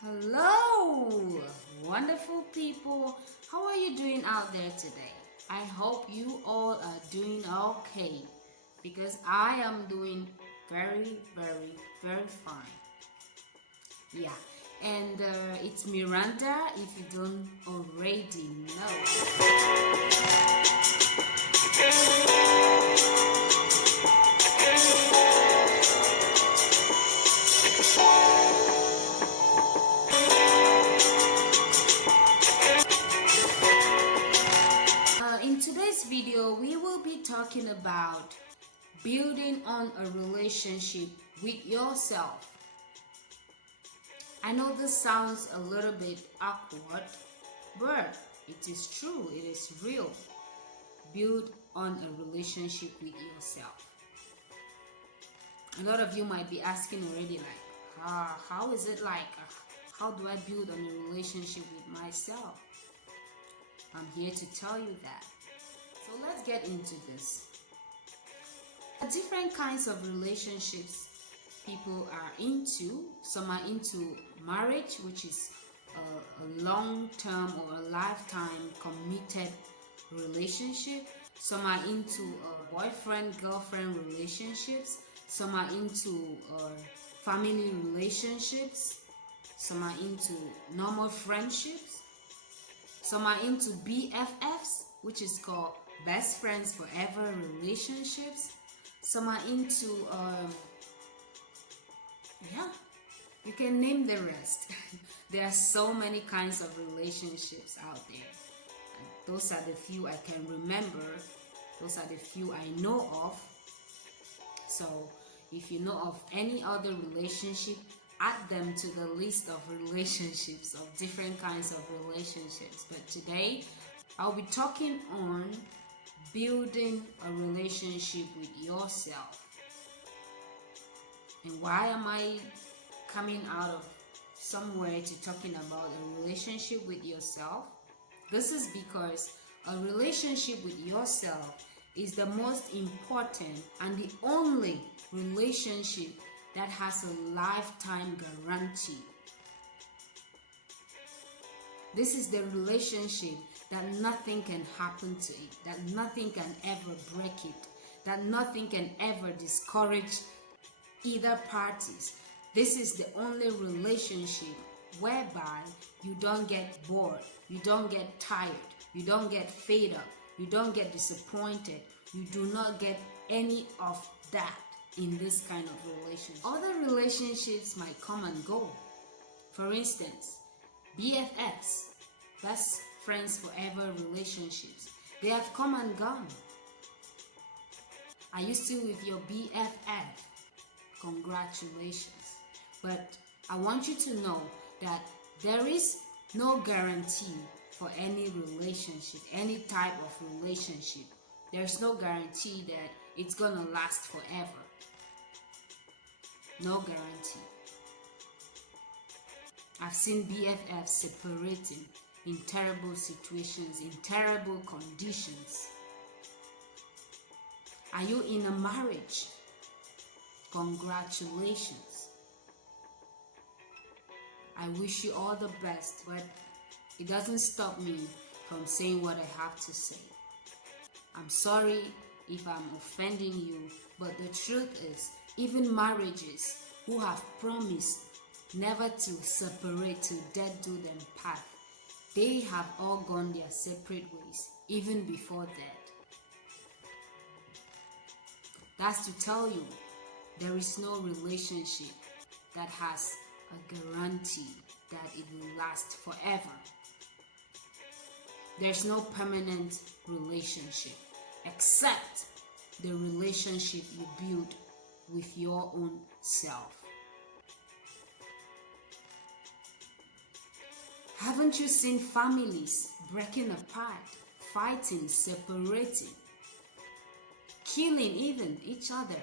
Hello, wonderful people. How are you doing out there today? I hope you all are doing okay because I am doing very fine. Yeah, and it's Miranda if you don't already know. In today's video, we will be talking about building on a relationship with yourself. I know this sounds a little bit awkward, but it is true, it is real. Build on a relationship with yourself. A lot of you might be asking already, like, how is it like? How do I build on a relationship with myself? I'm here to tell you that. So let's get into this. There are different kinds of relationships people are into. Some are into marriage, which is a long-term or a lifetime committed relationship. Some are into boyfriend-girlfriend relationships. Some are into family relationships. Some are into normal friendships. Some are into BFFs, which is called best friends forever relationships. Some are into you can name the rest. There are so many kinds of relationships out there. And those are the few I can remember. Those are the few I know of. So if you know of any other relationship, add them to the list of relationships, of different kinds of relationships. But today I'll be talking on building a relationship with yourself. And why am I coming out of somewhere to talking about a relationship with yourself? This is because a relationship with yourself is the most important and the only relationship that has a lifetime guarantee. This is the relationship that nothing can happen to it, that nothing can ever break it, that nothing can ever discourage either parties. This is the only relationship whereby you don't get bored, you don't get tired, you don't get fed up, you don't get disappointed, you do not get any of that in this kind of relationship. Other relationships might come and go. For instance, BFFs, best friends forever relationships, they have come and gone. Are you still with your BFF? Congratulations. But I want you to know that there is no guarantee for any relationship, any type of relationship. There's no guarantee that it's gonna last forever. No guarantee. I've seen BFFs separating in terrible situations, in terrible conditions. Are you in a marriage? Congratulations. I wish you all the best, but it doesn't stop me from saying what I have to say. I'm sorry if I'm offending you, but the truth is, even marriages who have promised never to separate till death do them part, they have all gone their separate ways, even before that. That's to tell you, there is no relationship that has a guarantee that it will last forever. There's no permanent relationship except the relationship you build with your own self. Haven't you seen families breaking apart, fighting, separating, killing even each other?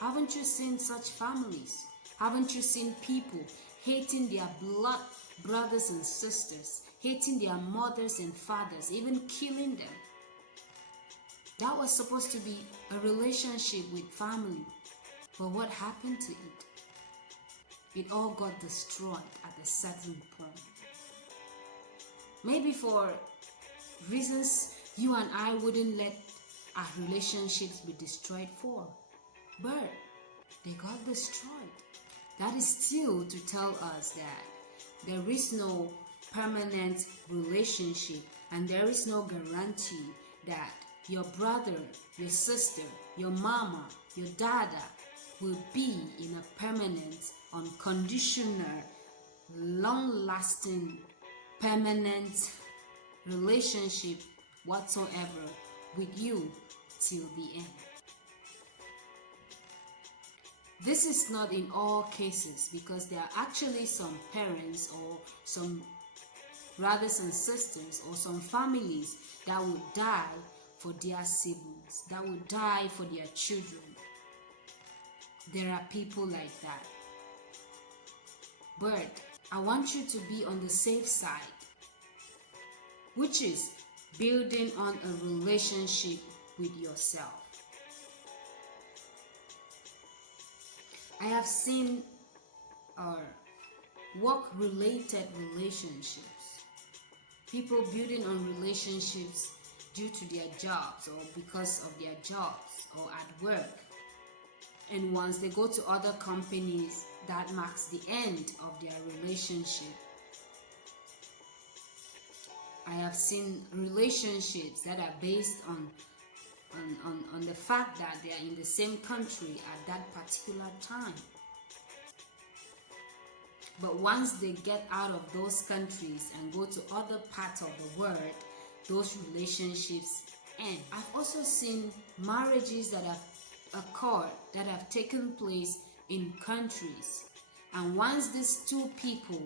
Haven't you seen such families? Haven't you seen people hating their blood brothers and sisters, hating their mothers and fathers, even killing them? That was supposed to be a relationship with family, but what happened to it? it all got destroyed at a certain point. Maybe for reasons you and I wouldn't let our relationships be destroyed for, but they got destroyed. That is still to tell us that there is no permanent relationship, and there is no guarantee that your brother, your sister, your mama, your dada will be in a permanent, unconditional, long-lasting, permanent relationship whatsoever with you till the end. This is not in all cases, because there are actually some parents or some brothers and sisters or some families that would die for their siblings, that would die for their children. There are people like that. But I want you to be on the safe side, which is building on a relationship with yourself. I have seen work-related relationships, people building on relationships due to their jobs or because of their jobs or at work. And once they go to other companies, that marks the end of their relationship. I have seen relationships that are based on the fact that they are in the same country at that particular time. But once they get out of those countries and go to other parts of the world, those relationships end. I've also seen marriages that have occurred, that have taken place in countries, and once these two people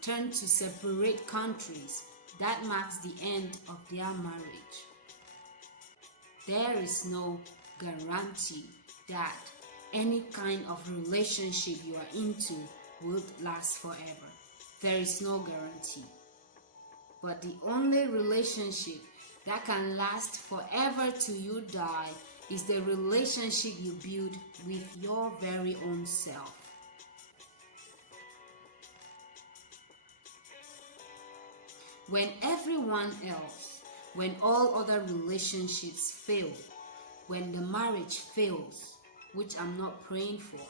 turn to separate countries, that marks the end of their marriage. There is no guarantee that any kind of relationship you are into will last forever. There is no guarantee. But the only relationship that can last forever till you die is the relationship you build with your very own self. When everyone else, when all other relationships fail, when the marriage fails, which I'm not praying for,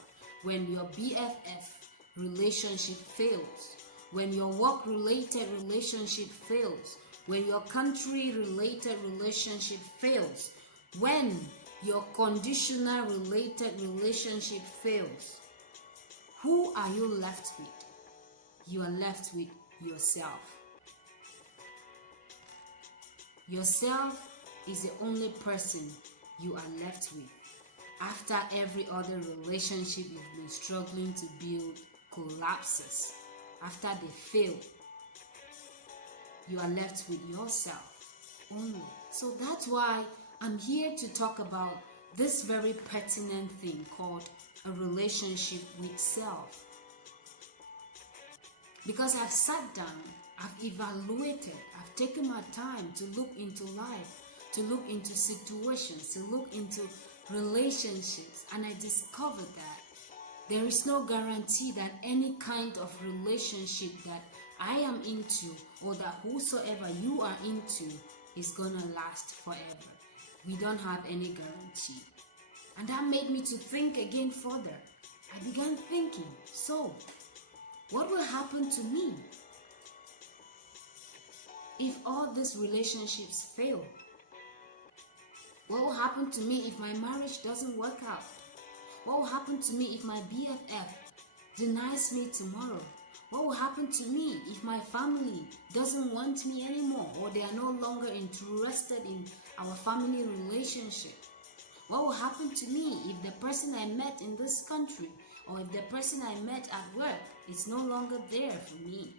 when your BFF relationship fails, when your work-related relationship fails, when your country-related relationship fails, when your conditional related relationship fails, who are you left with? You are left with yourself. Yourself is the only person you are left with. After every other relationship you've been struggling to build collapses, after they fail, you are left with yourself only. So that's why I'm here to talk about this very pertinent thing called a relationship with self. Because I've sat down, I've evaluated, I've taken my time to look into life, to look into situations, to look into relationships, and I discovered that there is no guarantee that any kind of relationship that I am into or that whosoever you are into is gonna last forever. We don't have any guarantee. And that made me to think again further. I began thinking, so what will happen to me if all these relationships fail? What will happen to me if my marriage doesn't work out? What will happen to me if my BFF denies me tomorrow? What will happen to me if my family doesn't want me anymore, or they are no longer interested in our family relationship? What will happen to me if the person I met in this country, or if the person I met at work is no longer there for me?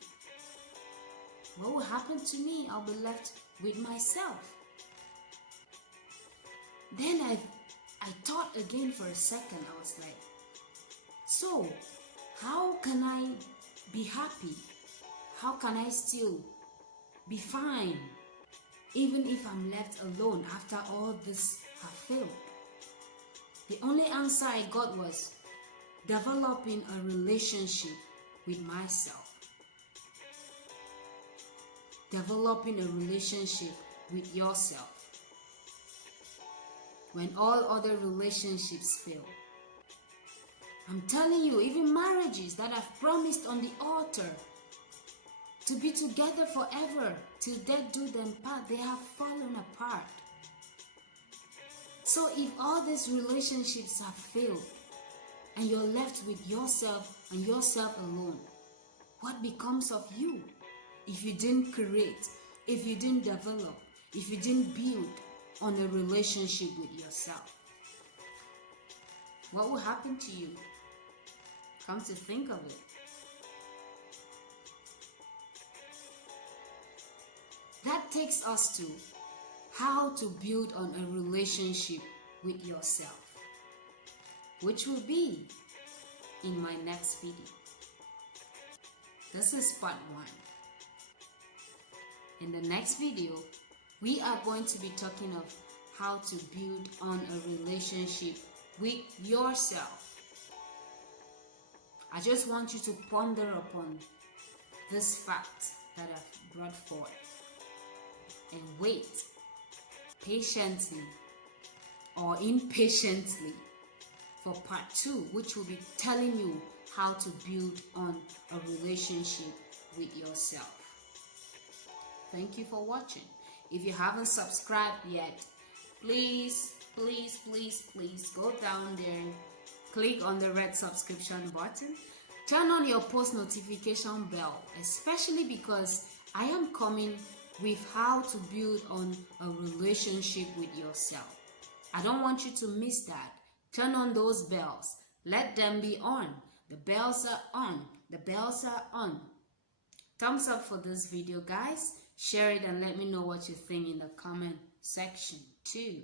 What will happen to me? I'll be left with myself. Then I thought again for a second. I was like, so how can I be happy? How can I still be fine even if I'm left alone after all this have failed? The only answer I got was developing a relationship with myself. Developing a relationship with yourself. When all other relationships fail. I'm telling you, even marriages that have promised on the altar to be together forever till death do them part, they have fallen apart. So if all these relationships have failed and you're left with yourself and yourself alone, what becomes of you if you didn't create, if you didn't develop, if you didn't build on a relationship with yourself? What will happen to you? Come to think of it. That takes us to how to build on a relationship with yourself, which will be in my next video. This is part 1. In the next video, we are going to be talking of how to build on a relationship with yourself. I just want you to ponder upon this fact that I've brought forth and wait patiently or impatiently for part 2, which will be telling you how to build on a relationship with yourself. Thank you for watching. If you haven't subscribed yet, please go down there, click on the red subscription button, turn on your post notification bell, especially because I am coming with how to build on a relationship with yourself. I don't want you to miss that. Turn on those bells. Let them be on. The bells are on. The bells are on. Thumbs up for this video, guys. Share it and let me know what you think in the comment section too.